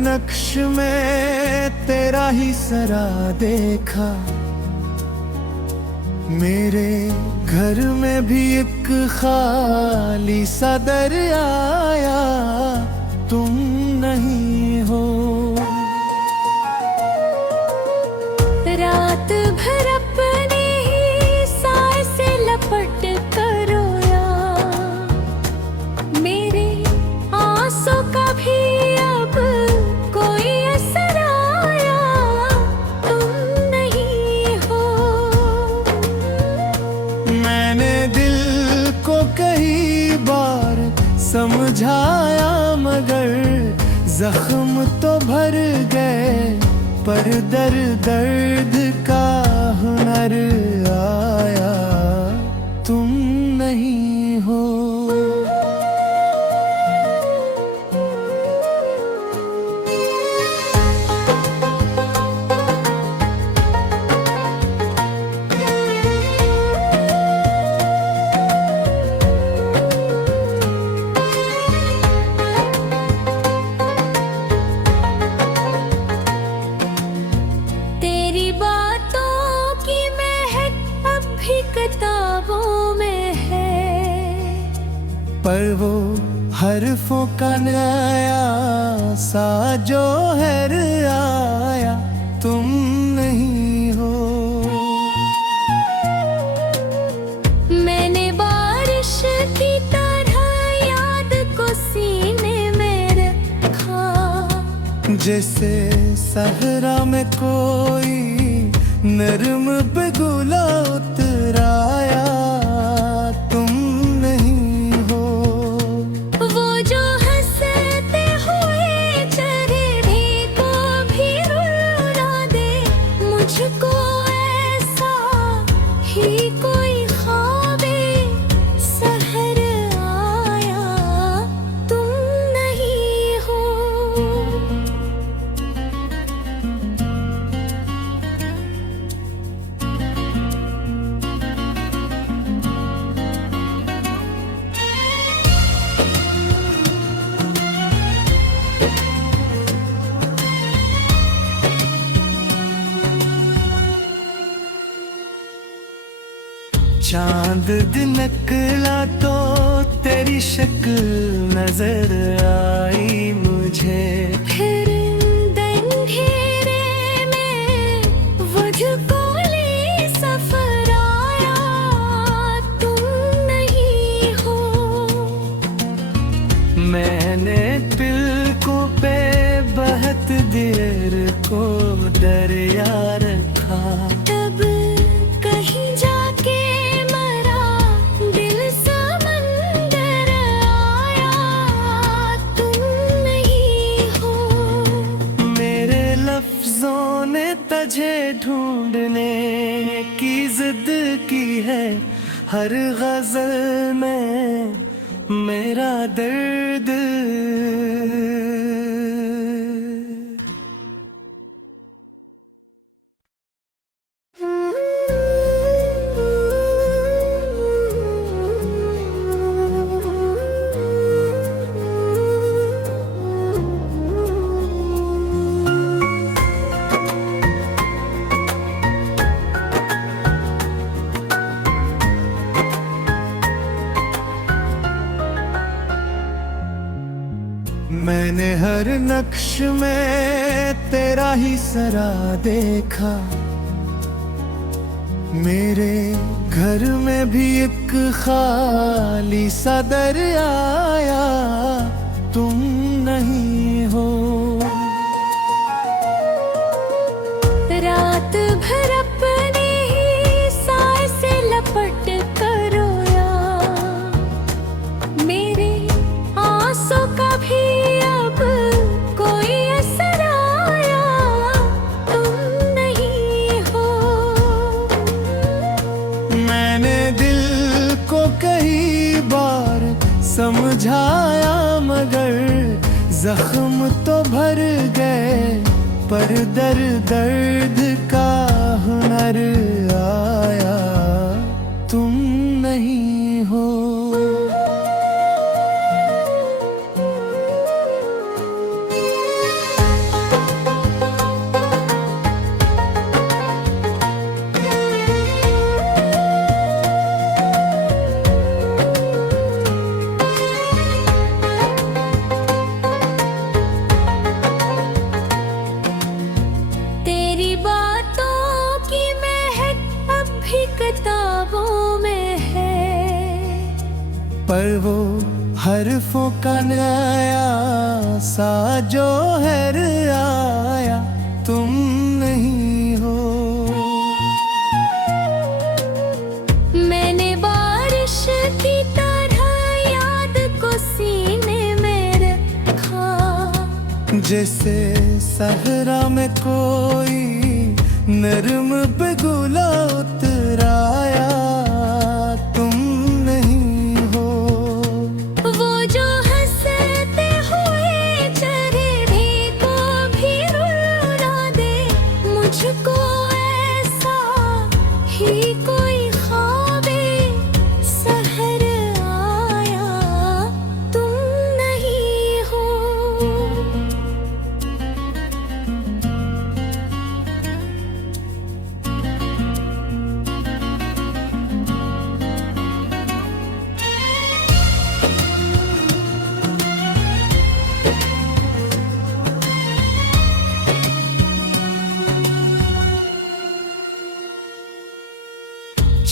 नक्श में तेरा ही सरा देखा। मेरे घर में भी एक खाली सा दर आया, तुम नहीं हो। रात भर अपने ही साए से लपट कर रोया। मेरे आंसू का भी अब कोई असर आया, तुम नहीं हो। मैंने दिल को कई बार समझाया, मगर जख्म तो भर गए, पर दर्द का हुनर आया, तुम नहीं हो। पर वो हरफों का नया सा जो हर आया, तुम नहीं हो। मैंने बारिश की तरह याद को सीने में रखा, जैसे सहरा में कोई नर्म बेगुला उतराया, तुम नहीं हो। वो जो हंसते हुए चेहरे को भी रुला दे, मुझको ऐसा ही कोई ख्वाबे सहर आया, तुम नहीं हो। चांद दिन निकला तो तेरी शक्ल नजर आई मुझे। फिर अंधेरे में मुझको ले सफर आया, तुम नहीं हो। मैंने तिलकों पे बहत देर को दरिया रखा, तब कहीं जाके मरा दिल समंदर आया, तुम नहीं हो। मेरे लफ्जों ने तुझे ढूंढने की जिद की है, हर गजल में मेरा दर्द। मैंने हर नक्श में तेरा ही सरा देखा। मेरे घर में भी एक खाली सा दर आया, तुम नहीं हो। रात भर अपने ही साए से लपट कर रोया। मेरे आंसू का भी अब कोई असर आया, तुम नहीं हो। मैंने दिल को कई बार समझाया, मगर जख्म तो भर गए, पर दर्द का हुनर आया, तुम नहीं हो। पर वो हरफों का नया सा जो हर आया तुम नहीं हो। मैंने बारिश की तरह याद को सीने में रखा, जैसे सहरा में कोई नर्म बेगुला उतराया तुम नहीं हो। वो जो हंसते हुए चेहरे को भी रुला दे, मुझको ऐसा ही कोई ख्वाबे सहर आया तुम नहीं हो।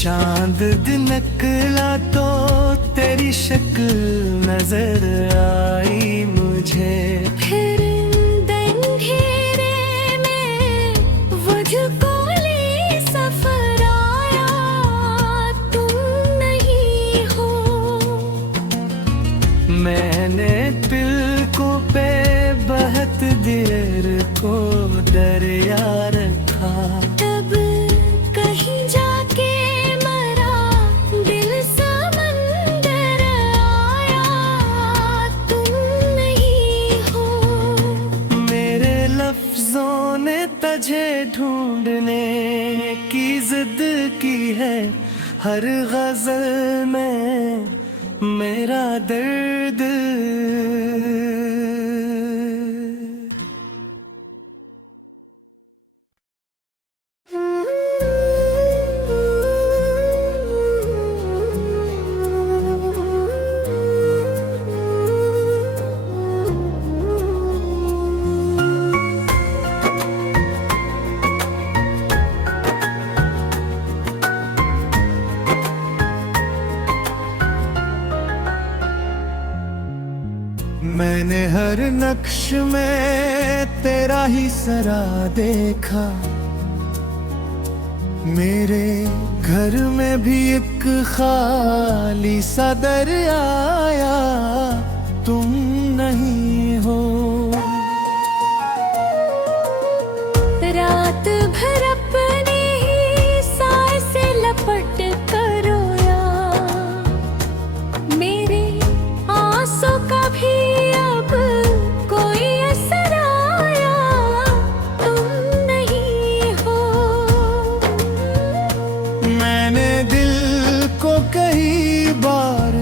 चांद दिन निकला तो तेरी शक्ल नजर आई मुझे। फिर अंधेरे में मुझको ले सफर आया तुम नहीं हो। मैंने तिलकों पे बहत देर को दरिया रखा, तब कहीं जाके मरा दिल समंदर आया तुम नहीं हो। मेरे लफ्जों ने तुझे ढूंढने की जिद की है, हर गजल में मेरा दर्द। मैंने हर नक्श में तेरा ही सरा देखा, मेरे घर में भी एक खाली सा दर आया तुम नहीं हो। रात भर अपने ही साए से लपट कर रोया, मेरे आंसू का भी अब कोई असर आया तुम नहीं हो। मैंने दिल को कई बार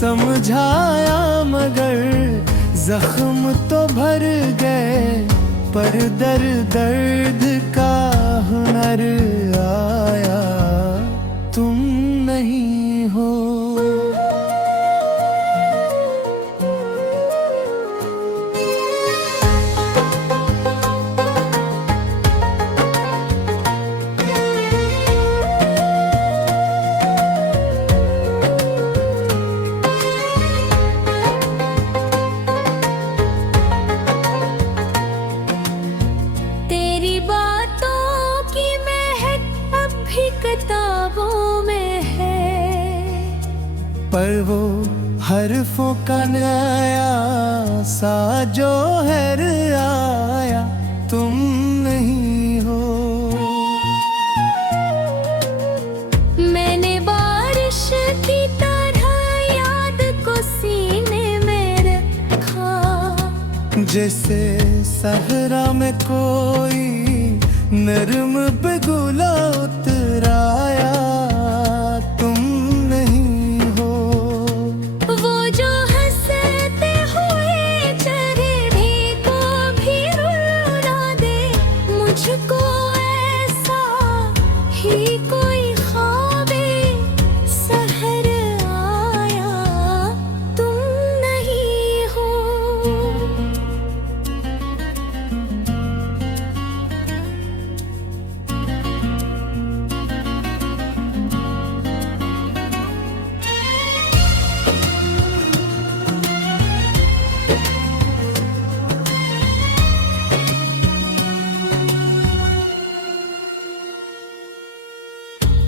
समझाया मगर जख्म तो भर गए, पर दर्द का हुनर आया तुम नहीं हो। तेरी बातों की महक अब भी किताबों में है, पर वो हरफों का नया सा जो हर आया तुम नहीं हो। मैंने बारिश की तरह याद को सीने में रखा, जैसे सहरा में कोई नर्म बेगुला उतराया तुम नहीं हो। वो जो हंसते हुए चेहरे को भी रुला दे, मुझको ऐसा ही कोई ख्वाबे सहर आया तुम नहीं हो।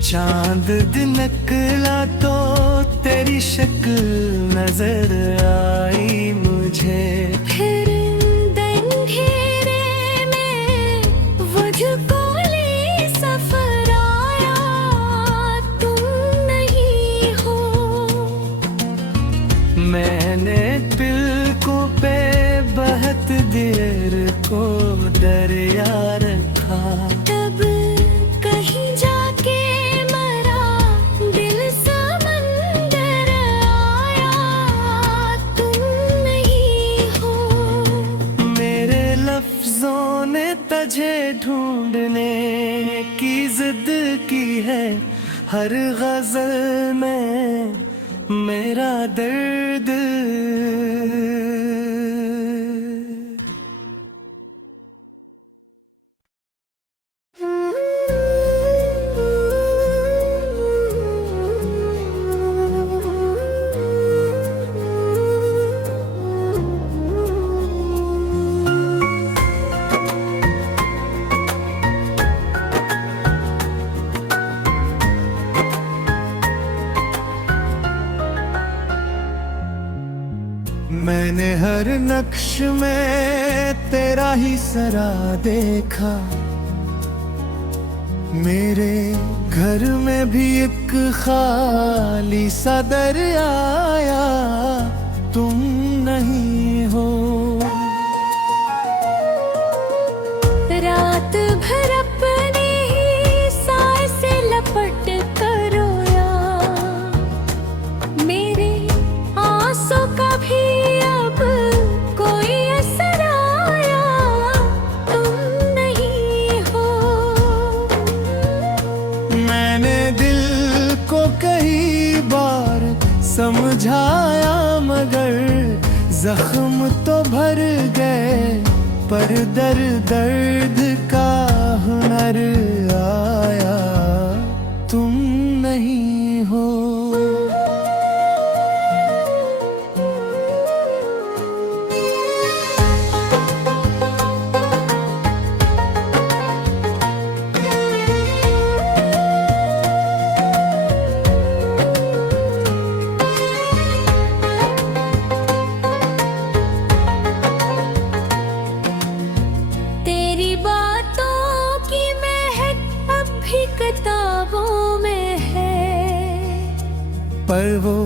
चांद दिन निकला तो तेरी शक्ल नजर आई मुझे। फिर अंधेरे में मुझको ले सफर आया, तुम नहीं हो। मैंने तिलकों पे बहत देर को दरिया रखा, तब कहीं जाके मरा दिल समंदर आया, तुम नहीं हो। मेरे लफ्जों ने तुझे ढूंढने की जिद की है, हर गजल में मेरा दर्द। मैंने हर नक्श में तेरा ही सरा देखा, मेरे घर में भी एक खाली सा दर आया, तुम नहीं हो। रात भर अपने ही साए से लपट कर रोया, मेरे आंसू का भी अब कोई असर आया, तुम नहीं हो। मैंने दिल को कई बार समझाया मगर जख्म तो भर गए, पर दर्द का हुनर आया, तुम नहीं हो। तेरी बातों की महक अब भी किताबों में है, पर वो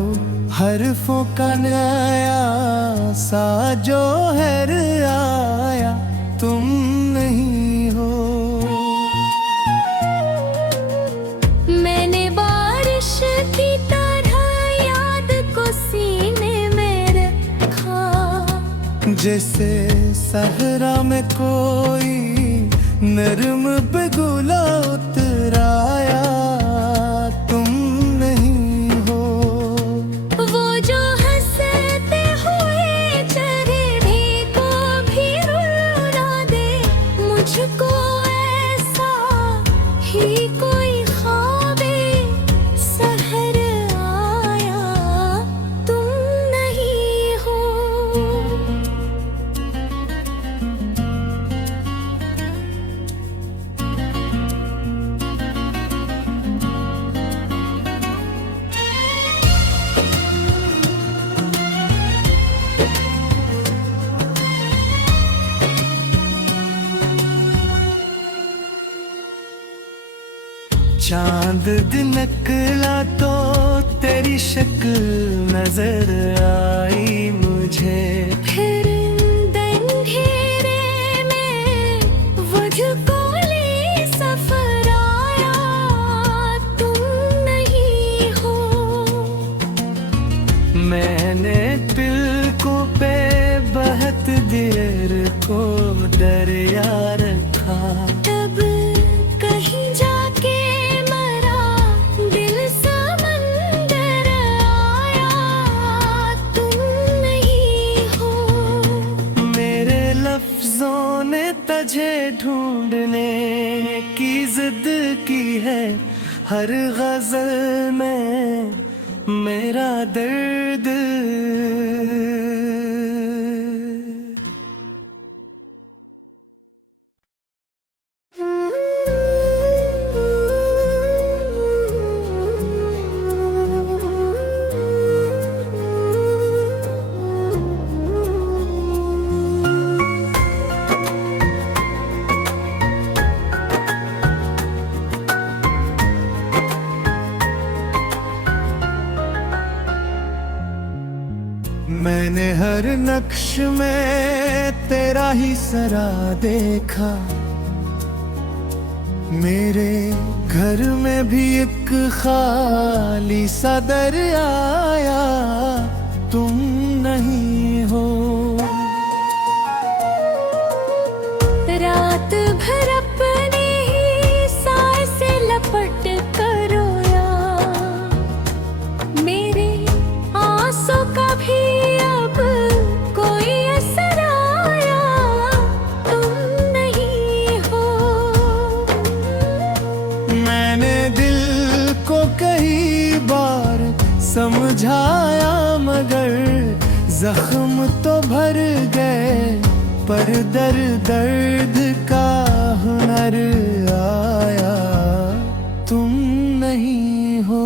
हरफों का नया सा जो हर आया, तुम नहीं हो। मैंने बारिश की तरह याद को सीने में रखा, जैसे सहरा में कोई नरम बेगुला उतराया, तुम नहीं हो। वो जो हंसते हुए चेहरे को भी रुला दे, मुझको ऐसा ही कोई ख्वाबे सहर आया, तुम नहीं हो। चांद दिन निकला तो तेरी शक्ल नजर आई मुझे। फिर अंधेरे में मुझको ले सफर आया, तुम नहीं हो। मैंने तिलकों पे बहत देर को दरिया रखा, तब कहीं जाके मरा दिल समंदर आया, तुम नहीं हो। मेरे लफ्जों ने तुझे ढूंढने की जिद की है, हर गजल में मेरा दर्द। मैंने हर नक्श में तेरा ही सरा देखा, मेरे घर में भी एक खाली सा दर आया, तुम नहीं हो। रात भर अपने ही साए से लपट कर रोया, मेरे आंसू का भी अब कोई असर आया, तुम नहीं हो। मैंने दिल को कई बार समझाया, मगर जख्म तो भर गए, पर दर्द का हुनर आया, तुम नहीं हो।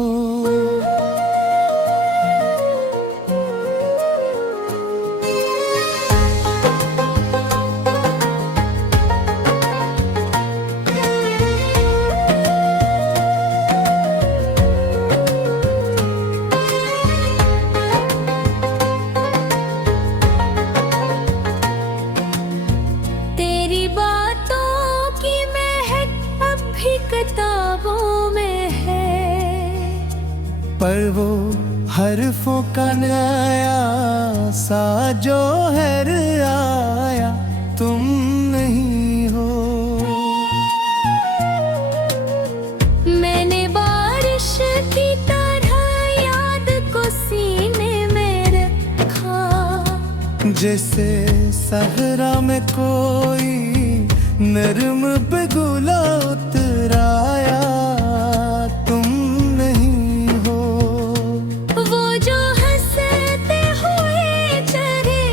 तेरी बातों की महक अब भी किताबों में है, पर वो हरफों का नया सा जोहर आया, तुम नहीं हो। मैंने बारिश की तरह याद को सीने में रखा, जैसे सहरा में कोई नर्म बेगुला उतराया, तुम नहीं हो। वो जो हंसते हुए चेहरे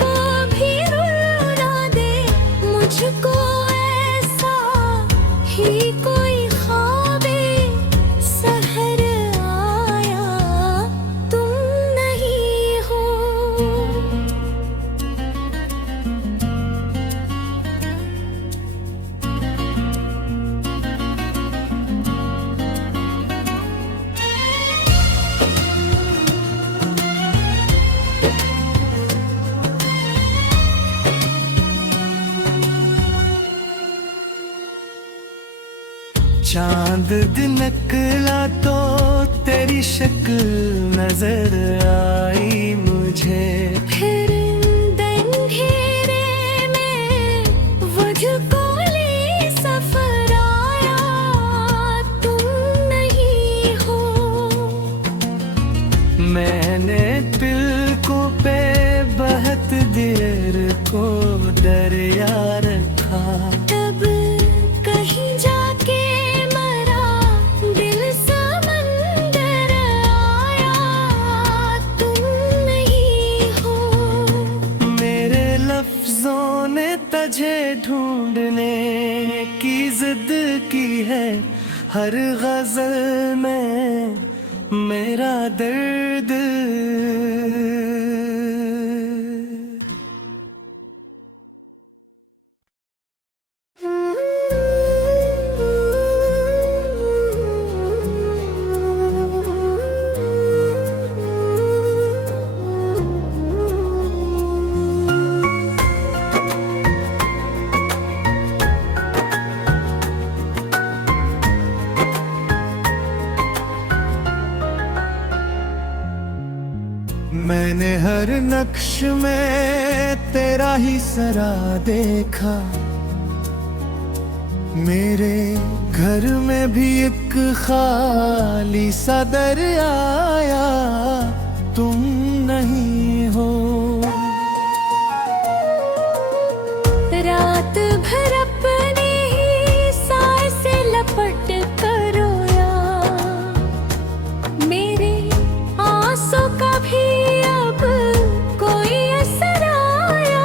को भी रुला दे, मुझको ऐसा ही कोई ख्वाबे सहर आया, तुम नहीं हो। चांद दिन निकला तो तेरी शक्ल नजर आई मुझे, फिर अंधेरे में मुझको ले सफर आया, तुम नहीं हो। मैंने तिलकों पे बहत देर को दरिया रखा, तब कहीं जाके मरा दिल समंदर आया, तुम नहीं हो। मेरे लफ्जों ने तुझे ढूंढने की जिद की है, हर गजल में मेरा दर्द। मैंने हर नक्श में तेरा ही सरा देखा, मेरे घर में भी एक खाली सा दर आया, तुम नहीं हो। रात भर अपने ही साए से लपट कर रोया, मेरे आंसू का भी अब कोई असर आया,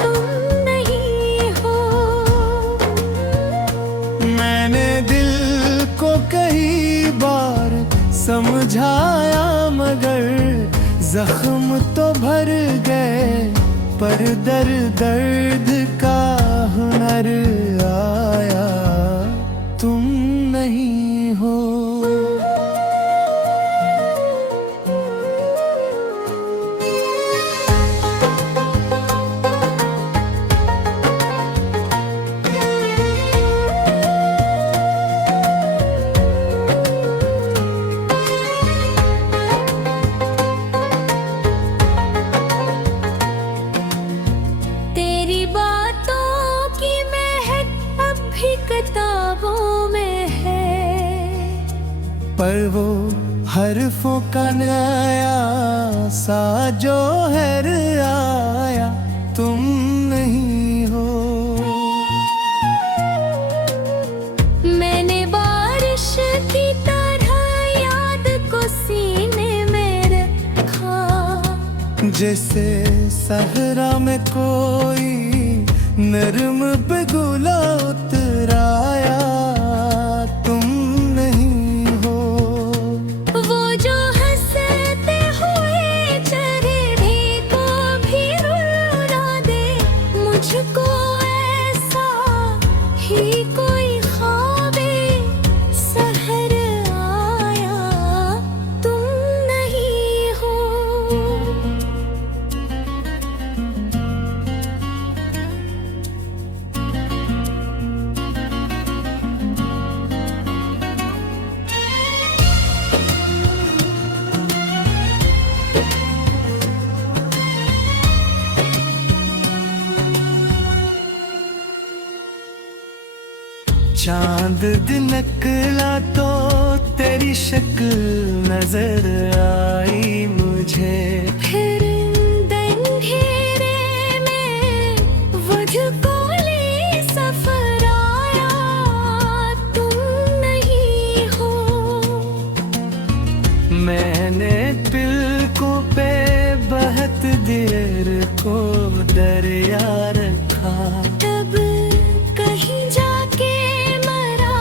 तुम नहीं हो। मैंने दिल को कई बार समझाया, मगर जख्म तो भर गए, पर दर्द का हुनर आया, तुम नहीं हो। पर वो हरफों का नया सा जो हर आया तुम नहीं हो। मैंने बारिश की तरह याद को सीने में रखा, जैसे सहरा में कोई नरम पिघला उतराया तुम नहीं हो। वो जो हंसते हुए चेहरे को भी रुला दे, मुझको ऐसा ही कोई ख्वाबे सहर आया तुम नहीं हो। चांद दिन निकला तो तेरी शक्ल नजर आई मुझे। फिर अंधेरे में मुझको ले सफर आया तुम नहीं हो। मैंने तिलकों पे बहत देर को दरिया रखा, तब कहीं जाके मरा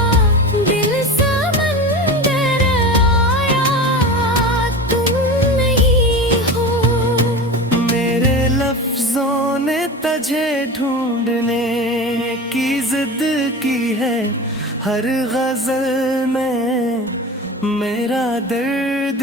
दिल समंदर आया तुम नहीं हो। मेरे लफ्जों ने तुझे ढूंढने की जिद की है, हर गजल में मेरा दर्द